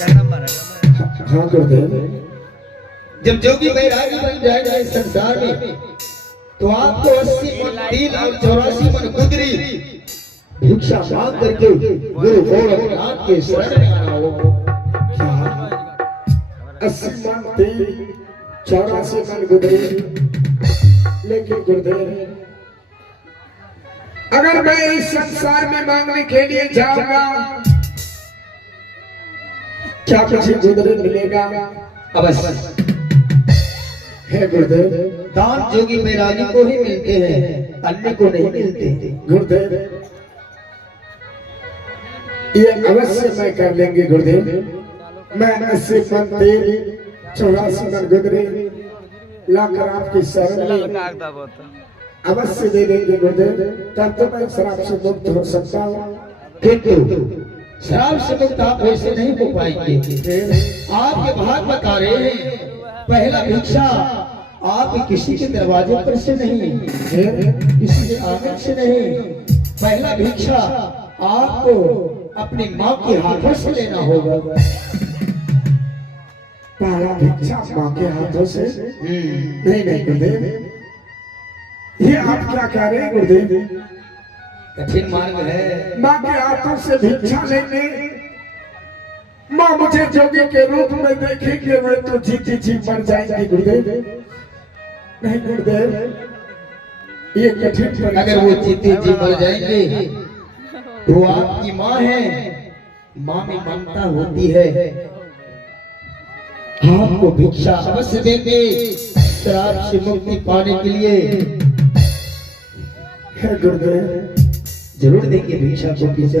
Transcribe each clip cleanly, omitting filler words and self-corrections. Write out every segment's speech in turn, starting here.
हाँ गुरुदेव, जब जोगी बैरागी बन जाएगा इस संसार में तो आपको 80 मन तिल और 84 मन गुदरी भिक्षा मांग करके गुरु गोरखनाथ के शरण में आना होगा। 80 मन तिल 84 मन गुदरी। लेकिन गुरुदेव, अगर मैं इस संसार में मांगने के लिए जाऊंगा क्या मुझे गुदरी मिलेगा? अवश्य है गुरुदेव। दान जोगी बैरागी को ही मिलते हैं, अन्य को नहीं मिलते। गुरुदेव, ये अवश्य मैं कर लेंगे गुरुदेव। मैं 80 मन तेल 84 मन गुदरी लाकर आपकी शरण में अवश्य दे देंगे गुरुदेव। तब तो मैं शराब से मुक्त हो सकता हूँ। किंतु शराब से मुक्त आप वैसे नहीं हो पाएंगे। आपके भाग बता रहे हैं, पहला भिक्षा आप किसी के दरवाजे पर से नहीं, किसी के आंगन से नहीं, पहला भिक्षा आपको अपनी माँ के हाथों से लेना होगा। पहला भिक्षा माँ के हाथों से? नहीं नहीं गुरुदेव, ये आप क्या कह रहे हैं गुरुदेव? कठिन मार्ग है। माँ के हाथों से भिक्षा लेंगे, माँ मुझे जोगी के रूप में देखेंगे, मैं तो जीती जी मर जाएंगे गुरुदेव। नहीं गुरुदेव, ये कठिन। अगर वो जीती जी मर जाएंगे तो आपकी माँ है, माँ में ममता होती है, आपको भिक्षा अवश्य देंगे शराब से मुक्ति पाने के लिए। गुरुदेव जरूर देंगे भिक्षा को पीछे।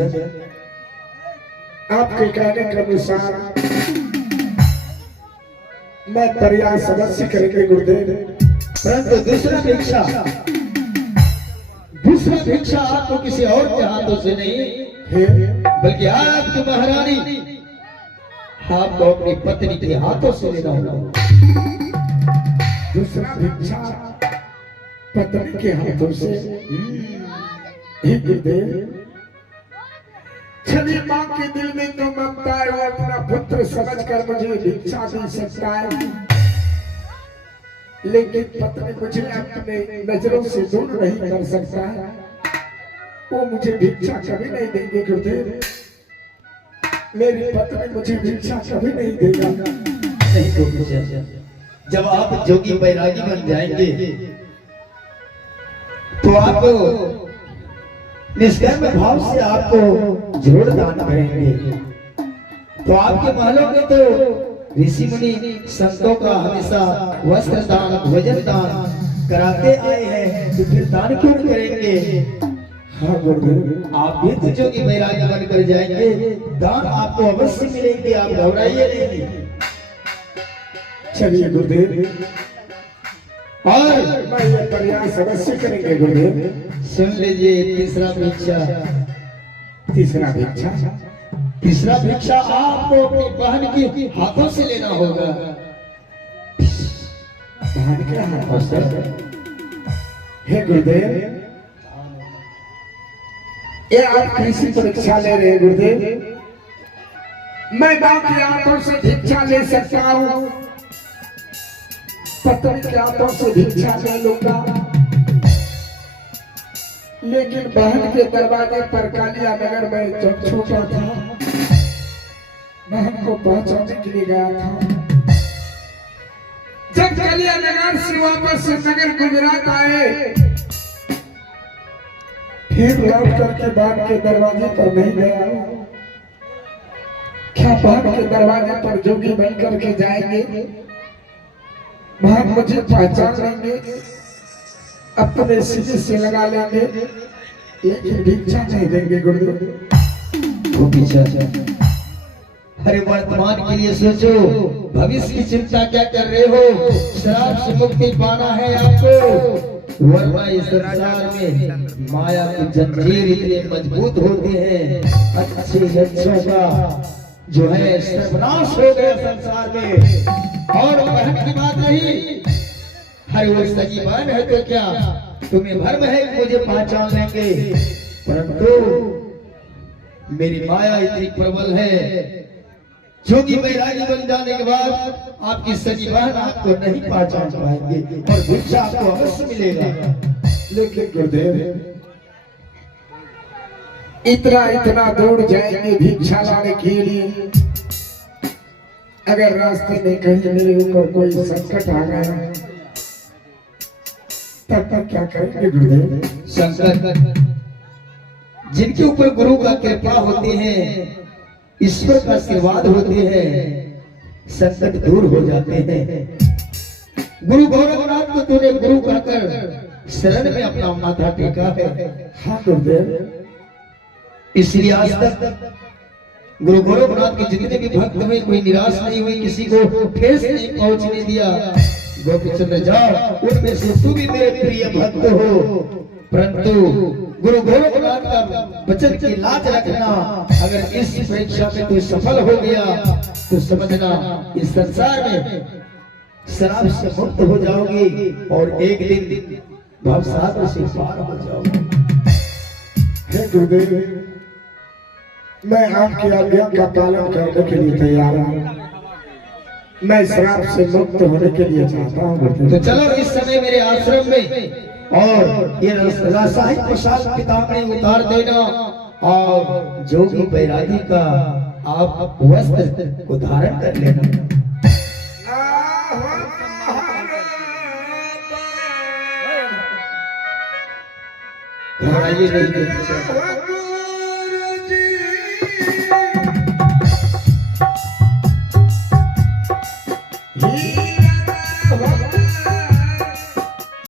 आपके कहने के अनुसार मैं प्रयास अवश्य करेंगे गुरुदेव। परंतु दूसरा भिक्षा आपको किसी और के हाथों से नहीं, बल्कि आपकी महारानी आपको अपनी पत्नी के हाथों से लेना होगा। दूसरा भिक्षा पत्नी के हाथों से। चलिए, माँ के दिल में तो ममता है, वो अपना पुत्र समझकर मुझे भिक्षा दे सकता है, लेकिन पत्नी मुझे अपने नजरों से दूर नहीं कर सकता है। वो मुझे भिक्षा कभी नहीं देंगे गुरुदेव। मेरी पत्नी मुझे भिक्षा कभी नहीं देगा। नहीं गुरुदेव, जब आप जोगी बैरागी बन जाएंगे तो आप निष्कर्म भाव से आपको जरूर दान करेंगे। तो आपके महलों में तो ऋषि मुनि संतों का हमेशा वस्त्र दान, भोजन दान कराते आए हैं, तो फिर दान क्यों करेंगे? हाँ गुरुदेव, आप भी तो जोगी बैरागी बनकर जाएंगे, दान आपको अवश्य मिलेंगे, आप घबराइए नहीं। चलिए गुरुदेव, और मैं ये प्रयास अवश्य करेंगे गुरुदेव। सुन लीजिए, तीसरा भिक्षा आपको अपनी बहन के हाथों से लेना होगा। बहन के हाथों से? हे गुरुदेव, ये आप कैसी परीक्षा ले रहे हैं गुरुदेव? मैं माँ के हाथों से भिक्षा ले सकता हूँ, पत्नी के हाथों से भिक्षा ले लूंगा, लेकिन बहन के दरवाजे पर कालिया नगर में जब छोटा था, बहन को पहुंचाने के लिए गया था। जब कालिया नगर से वापस नगर गुजरात आए, फिर लौट करके बहन के दरवाजे पर नहीं गया। क्या बहन के दरवाजे पर जोगी बन करके जाएंगे? बहन मुझे पहचान लेंगे, अपने सीने से लगा लेंगे, लेकिन भिक्षा नहीं देंगे गुरुदेव। अरे वर्तमान के लिए सोचो, भविष्य की चिंता क्या कर रहे हो? शराब से मुक्ति पाना है आपको, वरना इस संसार में माया की जंजीर इतने मजबूत होते हैं, अच्छे बच्चों का जो है सर्वनाश हो गया संसार में। और बहन की बात नहीं, हर वो सगी बहन है तो क्या तुम्हें भ्रम है कि मुझे पहचान लेंगे, परंतु मेरी माया इतनी प्रबल है जोगी बैरागी बन जाने के बाद आपकी सगी बहन आपको नहीं पहचान पाएंगे और भिक्षा आपको अवश्य मिलेगा। लेकिन गुरुदेव इतना दूर जाएंगे भिक्षा लाने के लिए, अगर रास्ते में कहीं मेरे ऊपर कोई संकट आ गया तब क्या करेंगे गुरुदेव? संकट जिनके ऊपर गुरु का कृपा होती है, ईश्वर का आशीर्वाद होते हैं, संकट दूर हो जाते हैं। गुरु गोरखनाथ को तूने गुरु कहकर शरण में अपना माथा टेका है। हाँ गुरुदेव, इसलिए आज तक गुरु गोरखनाथ के जितने भी भक्त हुए कोई निराश नहीं हुई, किसी को ठेस नहीं पहुंचने दिया। गोपीचंद्र जाओ, उनमें से तू भी मेरे प्रिय भक्त हो, परंतु गुरु गोरखनाथ का वचन की लाज रखना। अगर इस परीक्षा में तू सफल हो गया तो समझना इस संसार में शराब से मुक्त हो जाओगी और एक दिन भवसागर से पार हो जाओगी। हे गुरुदेव, मैं आपकी आज्ञा का पालन करने के लिए तैयार हूँ। मैं शराब से मुक्त होने के लिए चाहता हूँ। तो चलो इस समय मेरे आश्रम में और ये रासायनिक प्रसाद पितामह में उतार देना और जोगी बैरागी का आप वस्त्र को धारण कर लेना। घबराइए नहीं।